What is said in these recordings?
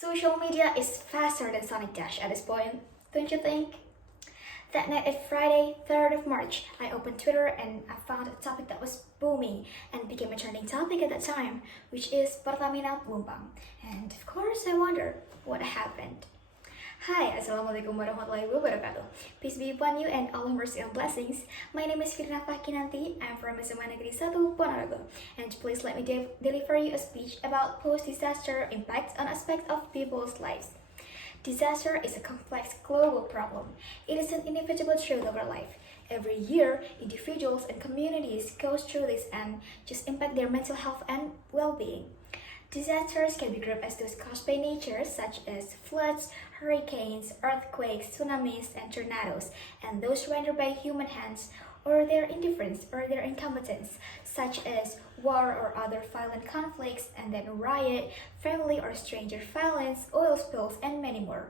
Social media is faster than Sonic Dash at this point, don't you think? That night at Friday, 3rd of March, I opened Twitter and I found a topic that was booming and became a trending topic at that time, which is Pertamina Pelumpang. And of course, I wonder what happened. Hi, Assalamualaikum warahmatullahi wabarakatuh. Peace be upon you and all mercy and blessings. My name is Fiddin Afifah. I'm from SMA Negeri 1 Ponorogo. And please let me deliver you a speech about post-disaster impacts on aspects of people's lives. Disaster is a complex global problem. It is an inevitable truth of our life. Every year, individuals and communities go through this and just impact their mental health and well-being. Disasters can be grouped as those caused by nature, such as floods, hurricanes, earthquakes, tsunamis, and tornadoes, and those rendered by human hands or their indifference or their incompetence, such as war or other violent conflicts, and then riot, family or stranger violence, oil spills, and many more.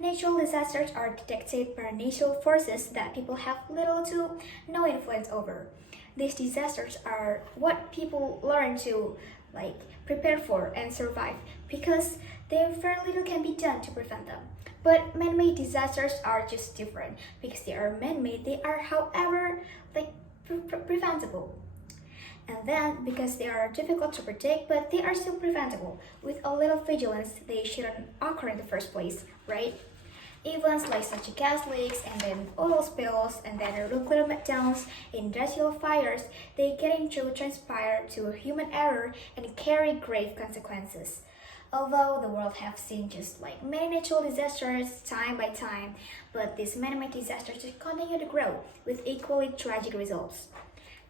Natural disasters are dictated by natural forces that people have little to no influence over. These disasters are what people learn to prepare for and survive because there very little can be done to prevent them. But man-made disasters are just different because they are man-made. They are, however, preventable. And then because they are difficult to predict, but they are still preventable. With a little vigilance, they shouldn't occur in the first place, right? Events like such as gas leaks and then oil spills and then nuclear meltdowns, industrial fires, they getting to transpire to human error and carry grave consequences. Although the world have seen just many natural disasters time by time, but these man-made disasters continue to grow with equally tragic results.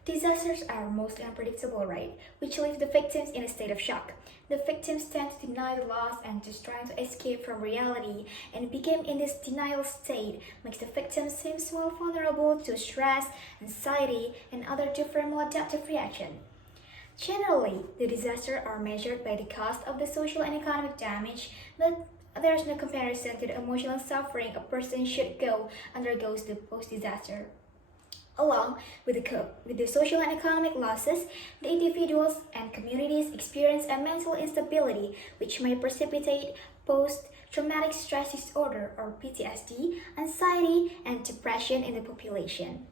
Disasters are mostly unpredictable, right? Which leave the victims in a state of shock. The victims tend to deny the loss and just trying to escape from reality, and being in this denial state makes the victims seem more vulnerable to stress, anxiety, and other different maladaptive reactions. Generally, the disasters are measured by the cost of the social and economic damage, but there is no comparison to the emotional suffering a person should undergoes the post-disaster. Along with the social and economic losses, the individuals and communities experience a mental instability which may precipitate post-traumatic stress disorder or PTSD, anxiety, and depression in the population.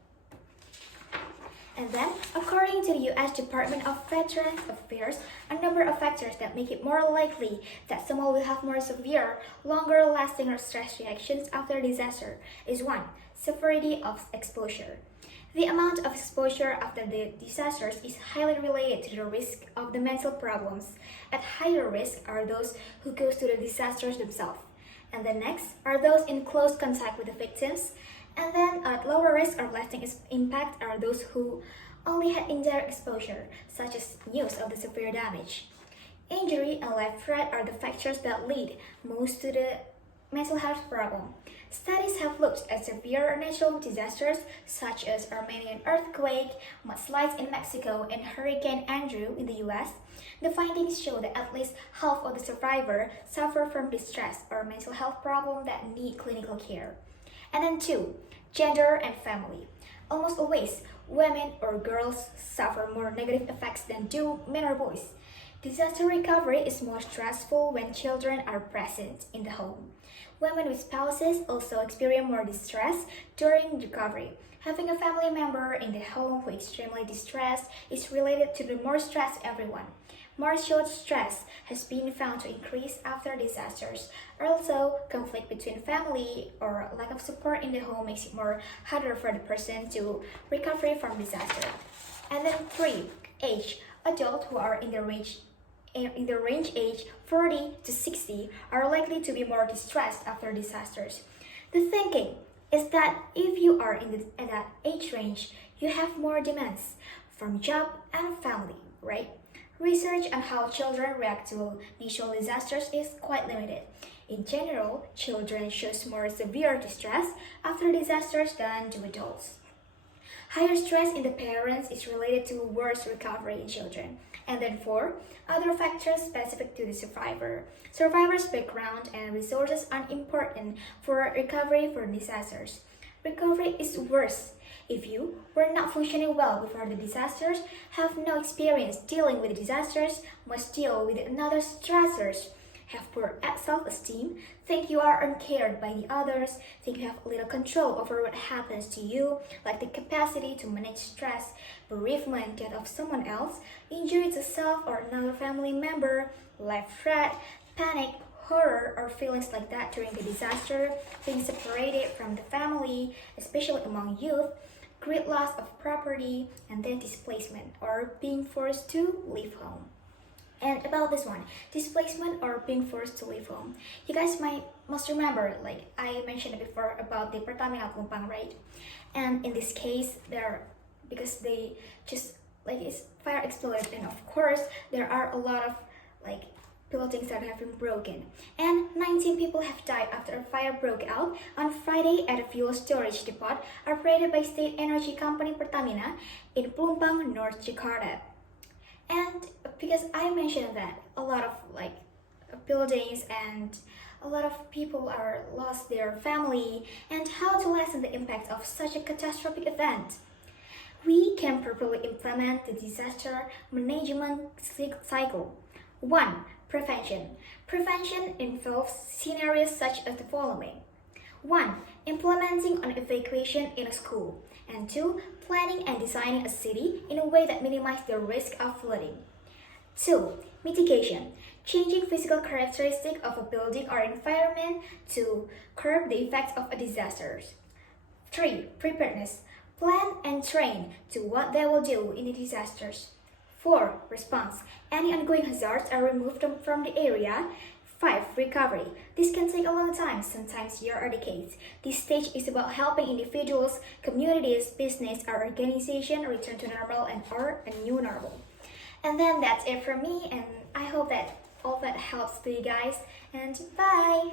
And then, according to the U.S. Department of Veterans Affairs, a number of factors that make it more likely that someone will have more severe, longer-lasting or stress reactions after a disaster is 1. Severity of exposure. The amount of exposure after the disasters is highly related to the risk of the mental problems. At higher risk are those who go through the disasters themselves. And the next are those in close contact with the victims. And then at lower risk or lasting impact are those who only had indirect exposure, such as news of the severe damage. Injury and life threat are the factors that lead most to the mental health problem. Studies have looked at severe natural disasters such as Armenian earthquake, mudslides in Mexico, and Hurricane Andrew in the US. The findings show that at least half of the survivors suffer from distress or mental health problem that need clinical care. And then 2, gender and family. Almost always, women or girls suffer more negative effects than do men or boys. Disaster recovery is more stressful when children are present in the home. Women with spouses also experience more distress during recovery. Having a family member in the home who is extremely distressed is related to the more stress everyone. Martial stress has been found to increase after disasters. Also, conflict between family or lack of support in the home makes it more harder for the person to recover from disaster. And then 3, age. Adults who are in the range age 40 to 60 are likely to be more distressed after disasters. The thinking is that if you are in that age range, you have more demands from job and family, right? Research on how children react to natural disasters is quite limited. In general, children show more severe distress after disasters than do adults. Higher stress in the parents is related to worse recovery in children. And then 4, other factors specific to the survivor. Survivor's background and resources are important for recovery for disasters. Recovery is worse if you were not functioning well before the disasters, have no experience dealing with disasters, must deal with another stressors. have poor self-esteem, think you are uncared by the others, think you have little control over what happens to you, lack the capacity to manage stress, bereavement, death of someone else, injury to self or another family member, life threat, panic, horror, or feelings like that during the disaster, being separated from the family, especially among youth, great loss of property, and then displacement or being forced to leave home. And about this one, displacement or being forced to leave home, you guys must remember, like I mentioned before about the Pertamina Pelumpang, right? And in this case, because they just like it's fire exploded, and of course there are a lot of like buildings that have been broken, and 19 people have died after a fire broke out on Friday at a fuel storage depot operated by State Energy Company Pertamina in Pelumpang, North Jakarta. And because I mentioned that a lot of like buildings and a lot of people are lost their family, and how to lessen the impact of such a catastrophic event, we can properly implement the disaster management cycle. 1. Prevention. Prevention involves scenarios such as the following. 1. Implementing an evacuation in a school. And 2. Planning and designing a city in a way that minimizes the risk of flooding. 2. Mitigation. Changing physical characteristics of a building or environment to curb the effects of a disaster. 3. Preparedness. Plan and train to what they will do in the disasters. 4. Response. Any ongoing hazards are removed from the area. 5. Recovery. This can take a long time, sometimes years or decades. This stage is about helping individuals, communities, business, or organization return to normal and or a new normal. And then that's it from me, and I hope that all that helps to you guys, and bye!